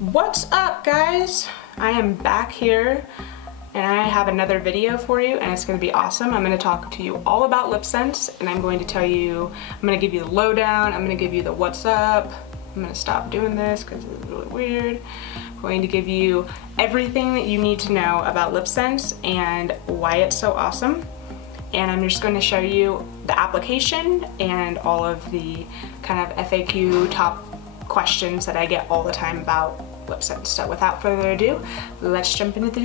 What's up, guys? I am back here and I have another video for you, and it's going to be awesome. I'm going to talk to you all about LipSense, and I'm going to tell you, I'm going to give you the lowdown, I'm going to give you the what's up. I'm going to stop doing this because it's really weird. I'm going to give you everything that you need to know about LipSense and why it's so awesome. And I'm just going to show you the application and all of the kind of FAQ top questions that I get all the time about LipSense. So without further ado, let's jump into the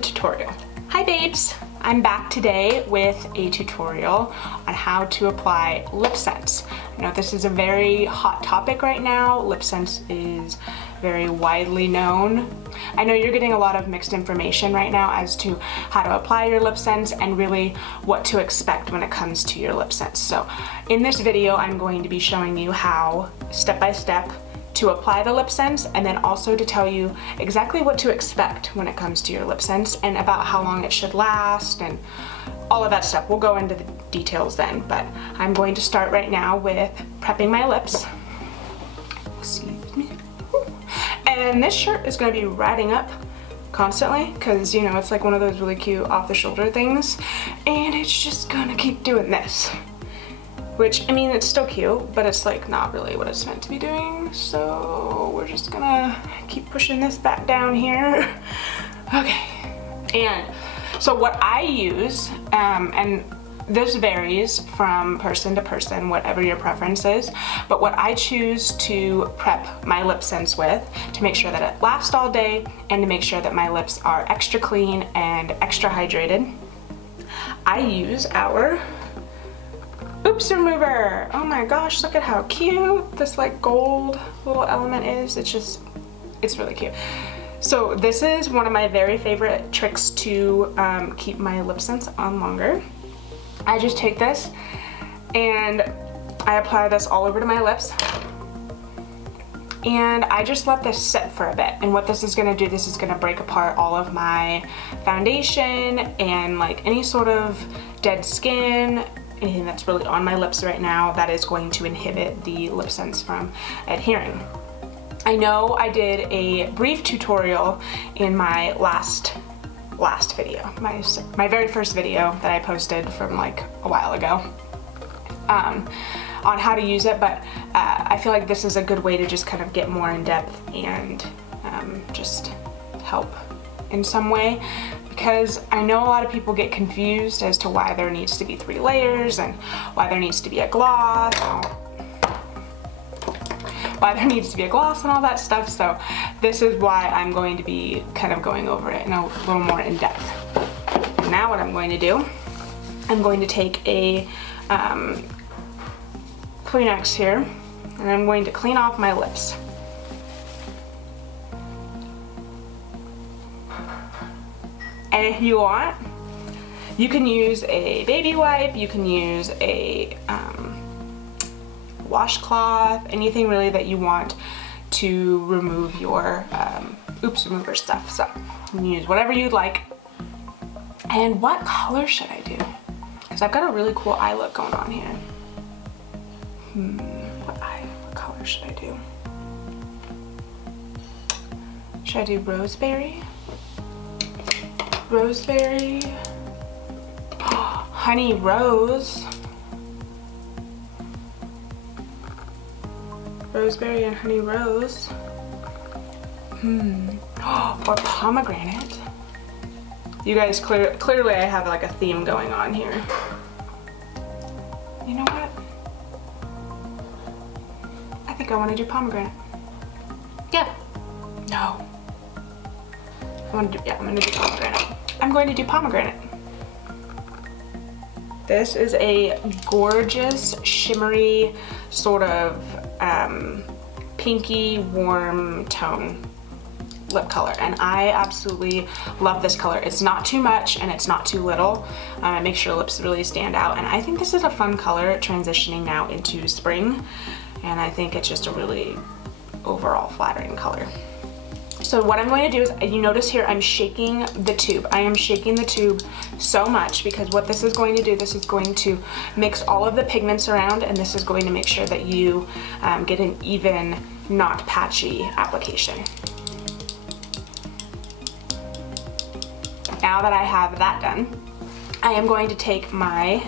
tutorial. Hi babes! I'm back today with a tutorial on how to apply LipSense. I know this is a very hot topic right now. LipSense is very widely known. I know you're getting a lot of mixed information right now as to how to apply your LipSense and really what to expect when it comes to your LipSense. So in this video, I'm going to be showing you how, step by step, to apply the LipSense, and then also to tell you exactly what to expect when it comes to your LipSense and about how long it should last and all of that stuff. We'll go into the details then, but I'm going to start right now with prepping my lips. Excuse me. And this shirt is going to be riding up constantly because, you know, it's like one of those really cute off-the-shoulder things, and it's just gonna keep doing this. Which, I mean, it's still cute, but it's like not really what it's meant to be doing. So we're just gonna keep pushing this back down here. Okay, and so what I use, and this varies from person to person, whatever your preference is, but what I choose to prep my LipSense with to make sure that it lasts all day and to make sure that my lips are extra clean and extra hydrated, I use our Oops remover. Oh my gosh, look at how cute this like gold little element is. It's really cute. So this is one of my very favorite tricks to keep my LipSense on longer. I just take this and I apply this all over to my lips, and I just let this sit for a bit. And what this is gonna do, this is gonna break apart all of my foundation and like any sort of dead skin, anything that's really on my lips right now that is going to inhibit the LipSense from adhering. I know I did a brief tutorial in my last video, my very first video that I posted from like a while ago on how to use it, but I feel like this is a good way to just kind of get more in depth and just help in some way, because I know a lot of people get confused as to why there needs to be 3 layers and why there needs to be a gloss, and all that stuff. So this is why I'm going to be kind of going over it in a little more in depth. And now what I'm going to do, I'm going to take a Kleenex here, and I'm going to clean off my lips. And if you want, you can use a baby wipe, you can use a washcloth, anything really that you want to remove your oops remover stuff. So you can use whatever you'd like. And what color should I do? Because I've got a really cool eye look going on here. What color should I do? Should I do roseberry? Roseberry, honey rose, roseberry and honey rose, or pomegranate. You guys, clearly I have like a theme going on here. You know what? I think I want to do pomegranate. Yeah. No. I'm gonna do pomegranate. I'm going to do pomegranate. This is a gorgeous, shimmery, sort of pinky, warm tone lip color, and I absolutely love this color. It's not too much and it's not too little. It makes your lips really stand out, and I think this is a fun color transitioning now into spring, and I think it's just a really overall flattering color. So what I'm going to do is, you notice here I'm shaking the tube. I am shaking the tube so much because what this is going to do, this is going to mix all of the pigments around, and this is going to make sure that you get an even, not patchy application. Now that I have that done, I am going to take my,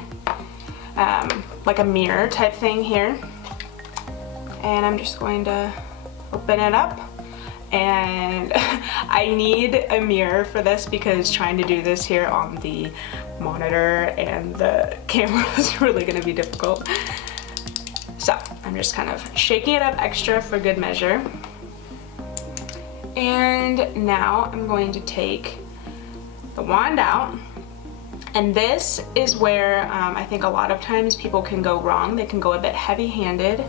like a mirror type thing here, and I'm just going to open it up. And I need a mirror for this because trying to do this here on the monitor and the camera is really going to be difficult. So I'm just kind of shaking it up extra for good measure. And now I'm going to take the wand out. And this is where I think a lot of times people can go wrong. They can go a bit heavy-handed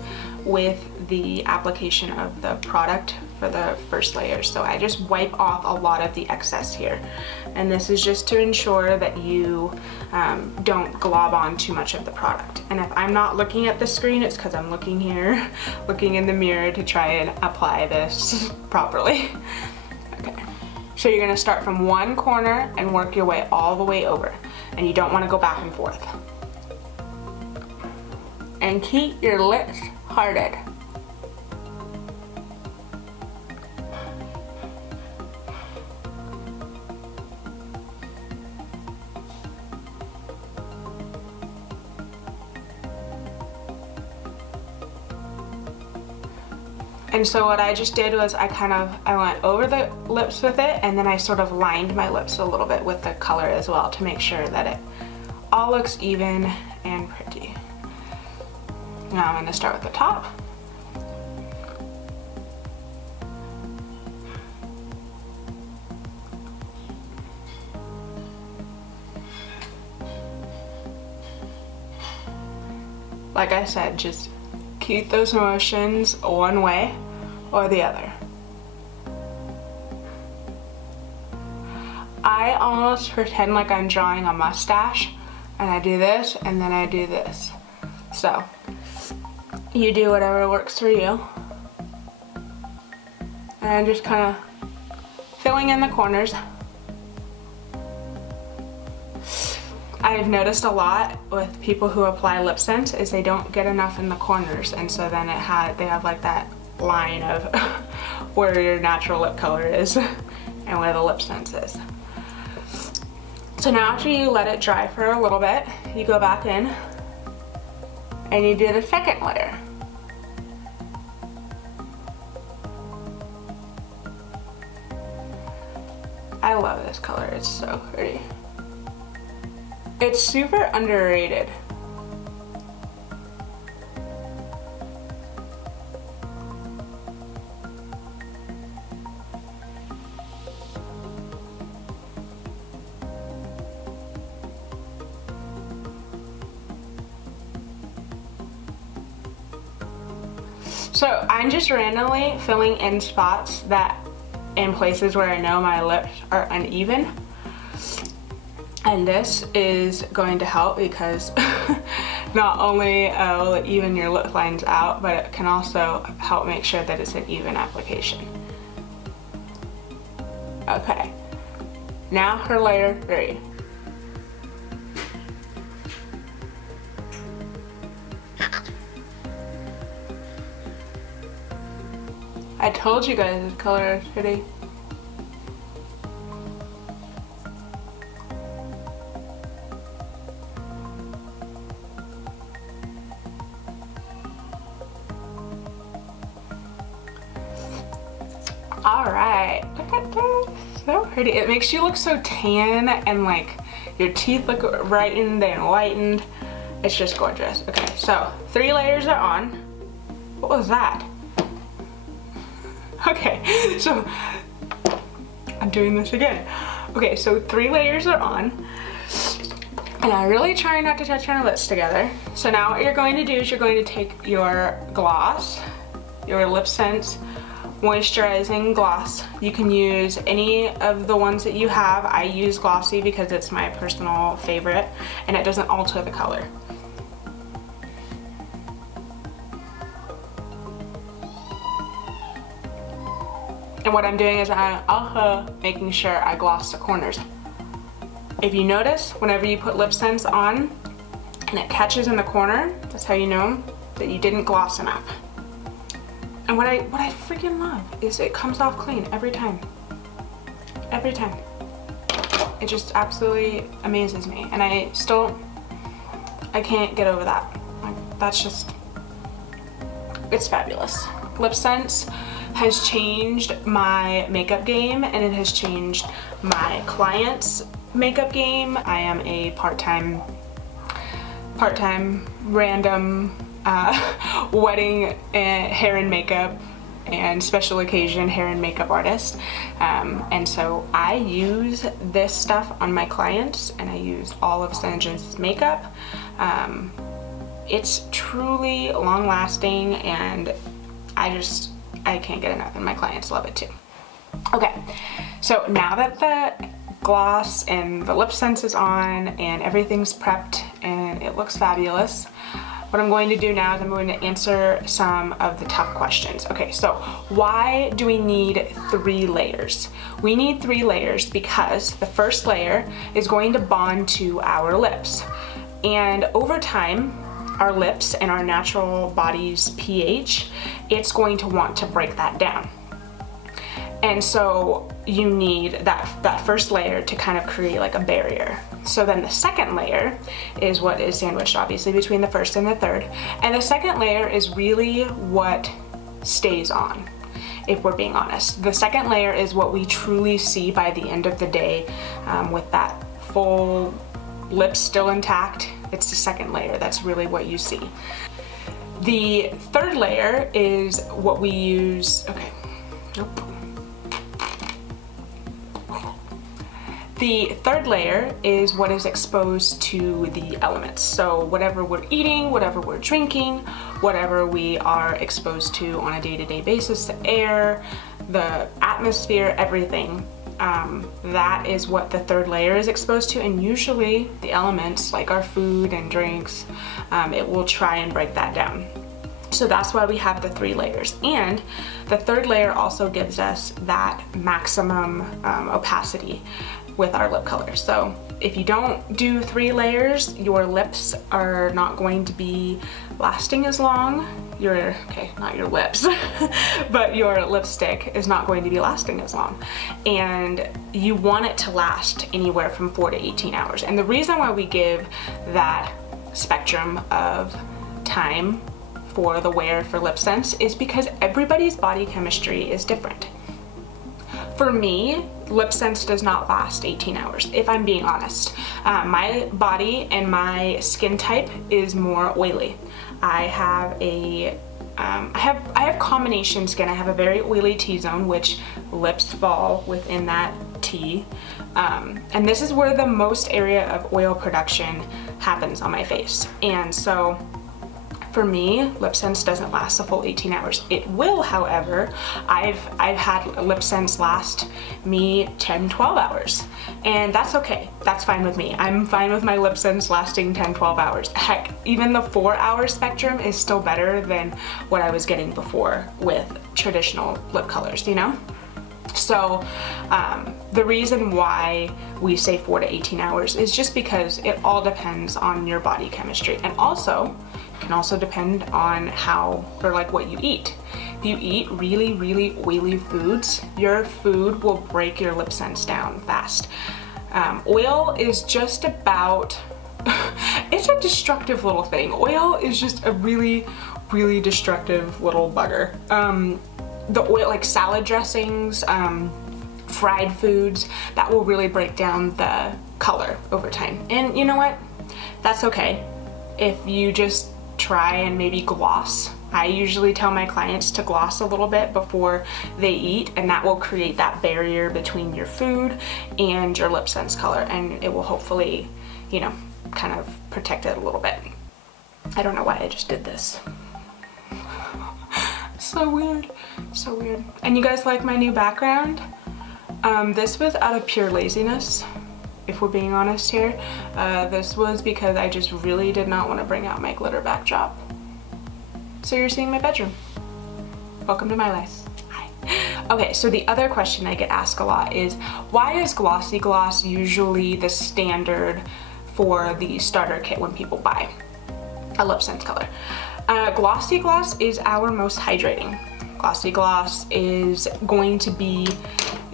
with the application of the product for the first layer. So I just wipe off a lot of the excess here. And this is just to ensure that you don't glob on too much of the product. And if I'm not looking at the screen, it's because I'm looking here, looking in the mirror to try and apply this properly. Okay. So you're gonna start from one corner and work your way all the way over. And you don't wanna go back and forth. And keep your lips parted. And so what I just did was I went over the lips with it, and then I sort of lined my lips a little bit with the color as well to make sure that it all looks even and pretty. Now I'm going to start with the top. Like I said, just keep those motions one way or the other. I almost pretend like I'm drawing a mustache, and I do this and then I do this. So you do whatever works for you. And I'm just kind of filling in the corners. I've noticed a lot with people who apply LipSense is they don't get enough in the corners, and so then they have like that line of where your natural lip color is and where the LipSense is. So now after you let it dry for a little bit, you go back in and you do the second layer. I love this color, it's so pretty. It's super underrated. So I'm just randomly filling in spots in places where I know my lips are uneven. And this is going to help because not only will it even your lip lines out, but it can also help make sure that it's an even application. Okay, now for layer 3. I told you guys this color is pretty. Alright, look at this, so pretty. It makes you look so tan and like your teeth look brightened and whitened. It's just gorgeous. Okay, so 3 layers are on. What was that? Okay, so I'm doing this again. Okay, so 3 layers are on. And I really try not to touch my lips together. So now what you're going to do is you're going to take your gloss, your LipSense Moisturizing Gloss. You can use any of the ones that you have. I use Glossy because it's my personal favorite and it doesn't alter the color. And what I'm doing is I'm also making sure I gloss the corners. If you notice, whenever you put LipSense on and it catches in the corner, that's how you know that you didn't gloss enough. And what I freaking love is it comes off clean every time. Every time. It just absolutely amazes me. And I can't get over that. Like, that's just, it's fabulous. LipSense has changed my makeup game, and it has changed my clients' makeup game. I am a part-time random wedding hair and makeup and special occasion hair and makeup artist, and so I use this stuff on my clients, and I use all of Sanjin's makeup. It's truly long-lasting, and I can't get enough, and my clients love it too. Okay, so now that the gloss and the LipSense is on and everything's prepped and it looks fabulous, what I'm going to do now is I'm going to answer some of the tough questions. Okay, so why do we need 3 layers? We need 3 layers because the first layer is going to bond to our lips. And over time, our lips and our natural body's pH, it's going to want to break that down. And so you need that first layer to kind of create like a barrier. So then the second layer is what is sandwiched obviously between the first and the third. And the second layer is really what stays on, if we're being honest. The second layer is what we truly see by the end of the day, with that full lips still intact. It's the second layer, that's really what you see. The third layer is what we use, okay, nope. The third layer is what is exposed to the elements. So whatever we're eating, whatever we're drinking, whatever we are exposed to on a day-to-day basis, the air, the atmosphere, everything, that is what the third layer is exposed to. And usually the elements, like our food and drinks, it will try and break that down. So that's why we have the 3 layers. And the third layer also gives us that maximum opacity with our lip color. So if you don't do 3 layers, your lips are not going to be lasting as long. Not your lips, but your lipstick is not going to be lasting as long. And you want it to last anywhere from 4 to 18 hours. And the reason why we give that spectrum of time for the wear for LipSense is because everybody's body chemistry is different. For me, LipSense does not last 18 hours, if I'm being honest. My body and my skin type is more oily. I have combination skin. I have a very oily T-zone, which lips fall within that T. And this is where the most area of oil production happens on my face. And so for me, LipSense doesn't last a full 18 hours. It will, however. I've had LipSense last me 10, 12 hours. And that's okay. That's fine with me. I'm fine with my LipSense lasting 10, 12 hours. Heck, even the 4-hour spectrum is still better than what I was getting before with traditional lip colors, you know? So the reason why we say 4 to 18 hours is just because it all depends on your body chemistry, and also can also depend on what you eat. If you eat really, really oily foods, your food will break your LipSense down fast. Oil is just about, it's a destructive little thing. Oil is just a really, really destructive little bugger. The oil, like salad dressings, fried foods, that will really break down the color over time. And you know what? That's okay. If you just try and maybe gloss. I usually tell my clients to gloss a little bit before they eat, and that will create that barrier between your food and your LipSense color, and it will hopefully, you know, kind of protect it a little bit. I don't know why I just did this. So weird, so weird. And you guys like my new background? This was out of pure laziness, if we're being honest here. This was because I just really did not want to bring out my glitter backdrop. So you're seeing my bedroom. Welcome to my life. Hi. Okay, so the other question I get asked a lot is, why is Glossy Gloss usually the standard for the starter kit when people buy a LipSense color? Glossy Gloss is our most hydrating. Glossy Gloss is going to be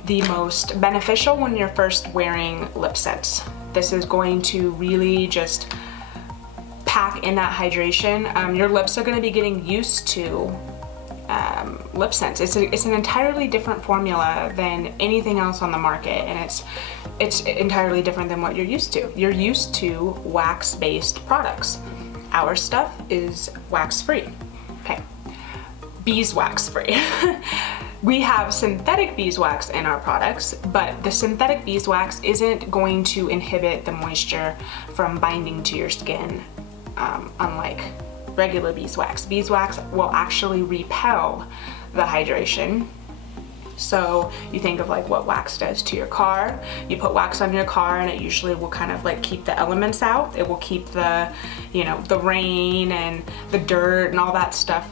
the most beneficial when you're first wearing LipSense. This is going to really just pack in that hydration. Your lips are going to be getting used to LipSense. It's an entirely different formula than anything else on the market, and it's entirely different than what you're used to. You're used to wax-based products. Our stuff is wax-free. Okay, beeswax-free. We have synthetic beeswax in our products, but the synthetic beeswax isn't going to inhibit the moisture from binding to your skin, unlike regular beeswax. Beeswax will actually repel the hydration. So you think of like what wax does to your car. You put wax on your car and it usually will kind of like keep the elements out. It will keep the, you know, the rain and the dirt and all that stuff.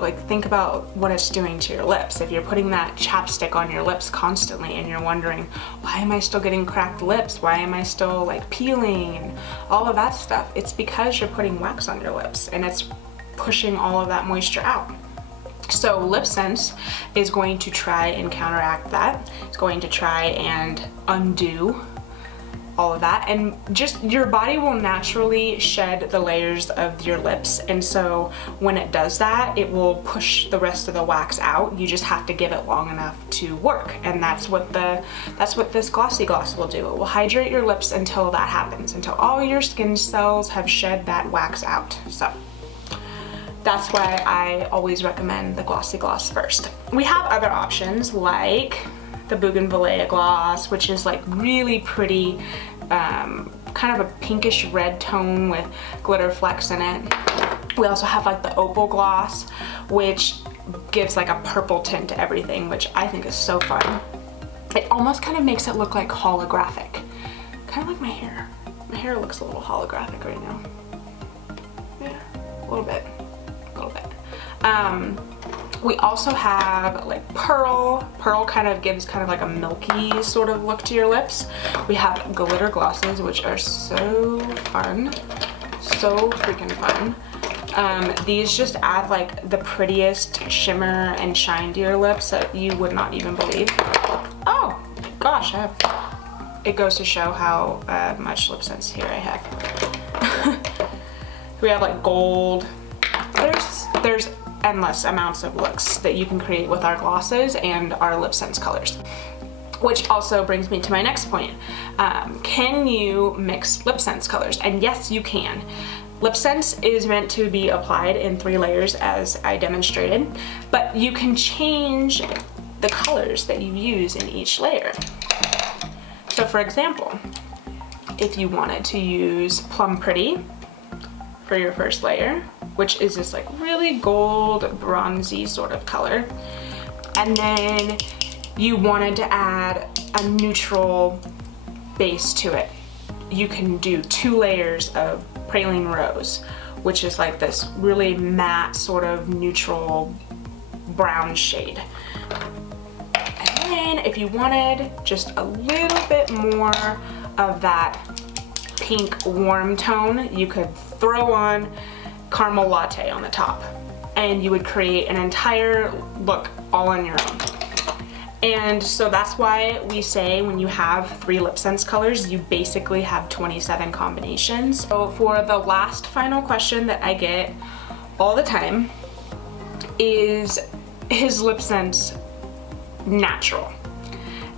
Like, think about what it's doing to your lips. If you're putting that chapstick on your lips constantly and you're wondering, why am I still getting cracked lips? Why am I still like peeling and all of that stuff? It's because you're putting wax on your lips and it's pushing all of that moisture out. So LipSense is going to try and counteract that. It's going to try and undo all of that, and just your body will naturally shed the layers of your lips, and so when it does that, it will push the rest of the wax out. You just have to give it long enough to work, and that's what this Glossy Gloss will do. It will hydrate your lips until that happens, until all your skin cells have shed that wax out. So that's why I always recommend the Glossy Gloss first. We have other options like the Bougainvillea gloss, which is like really pretty, kind of a pinkish red tone with glitter flecks in it. We also have like the opal gloss, which gives like a purple tint to everything, which I think is so fun. It almost kind of makes it look like holographic, kind of like my hair. My hair looks a little holographic right now. Yeah, a little bit. We also have like pearl. Pearl kind of gives kind of like a milky sort of look to your lips. We have glitter glosses, which are so fun, so freaking fun. These just add like the prettiest shimmer and shine to your lips that you would not even believe. Oh gosh, it goes to show how much LipSense here I have. We have like gold. There's endless amounts of looks that you can create with our glosses and our LipSense colors. Which also brings me to my next point. Can you mix LipSense colors? And yes, you can. LipSense is meant to be applied in 3 layers as I demonstrated, but you can change the colors that you use in each layer. So for example, if you wanted to use Plum Pretty for your first layer, which is this like really gold bronzy sort of color, and then you wanted to add a neutral base to it, you can do 2 layers of Praline Rose, which is like this really matte sort of neutral brown shade. And then if you wanted just a little bit more of that pink warm tone, you could throw on Caramel Latte on the top, and you would create an entire look all on your own. And so that's why we say when you have 3 LipSense colors, you basically have 27 combinations. So for the last final question that I get all the time is LipSense natural?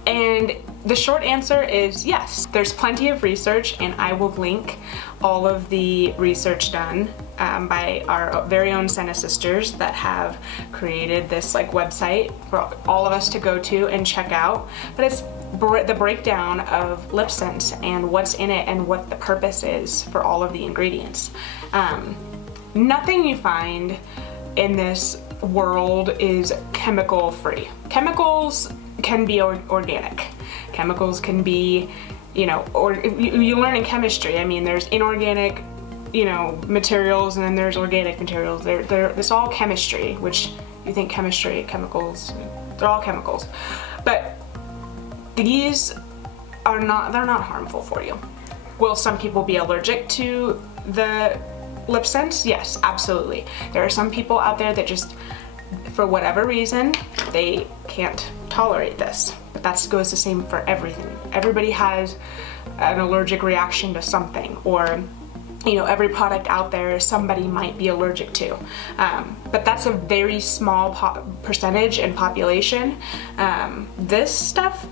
And the short answer is yes. There's plenty of research, and I will link all of the research done by our very own Senna sisters that have created this like website for all of us to go to and check out. But it's the breakdown of LipSense and what's in it and what the purpose is for all of the ingredients. Nothing you find in this world is chemical free. Chemicals can be organic. Chemicals can be, you know, or you learn in chemistry. I mean, there's inorganic, you know, materials, and then there's organic materials. It's all chemistry, which you think chemistry, chemicals, They're all chemicals. But these are not, they're not harmful for you. Will some people be allergic to the LipSense? Yes, absolutely. There are some people out there that just, for whatever reason, they can't tolerate this. But that goes the same for everything. Everybody has an allergic reaction to something, or you know, every product out there somebody might be allergic to. But that's a very small percentage in population. This stuff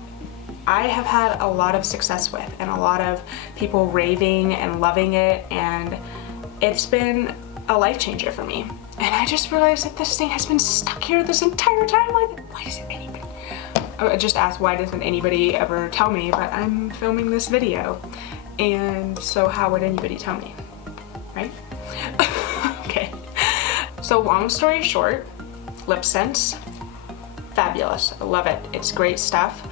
I have had a lot of success with, and a lot of people raving and loving it, and it's been a life changer for me. And I just realized that this thing has been stuck here this entire time. Like, why doesn't anybody? I just asked, why doesn't anybody ever tell me? But I'm filming this video, and so how would anybody tell me, right? Okay. So long story short, LipSense, fabulous. I love it. It's great stuff.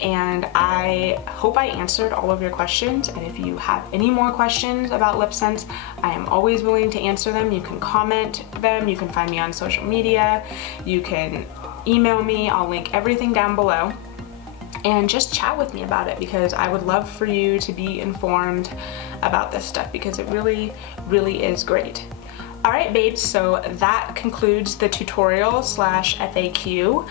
And I hope I answered all of your questions, and if you have any more questions about LipSense, I am always willing to answer them. You can comment them, you can find me on social media, you can email me, I'll link everything down below, and just chat with me about it, because I would love for you to be informed about this stuff, because it really, really is great. Alright babes, so that concludes the tutorial slash FAQ.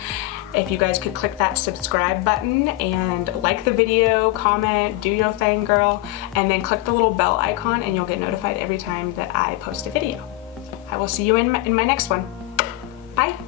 If you guys could click that subscribe button and like the video, comment, do your thing, girl, and then click the little bell icon and you'll get notified every time that I post a video. I will see you in my next one. Bye.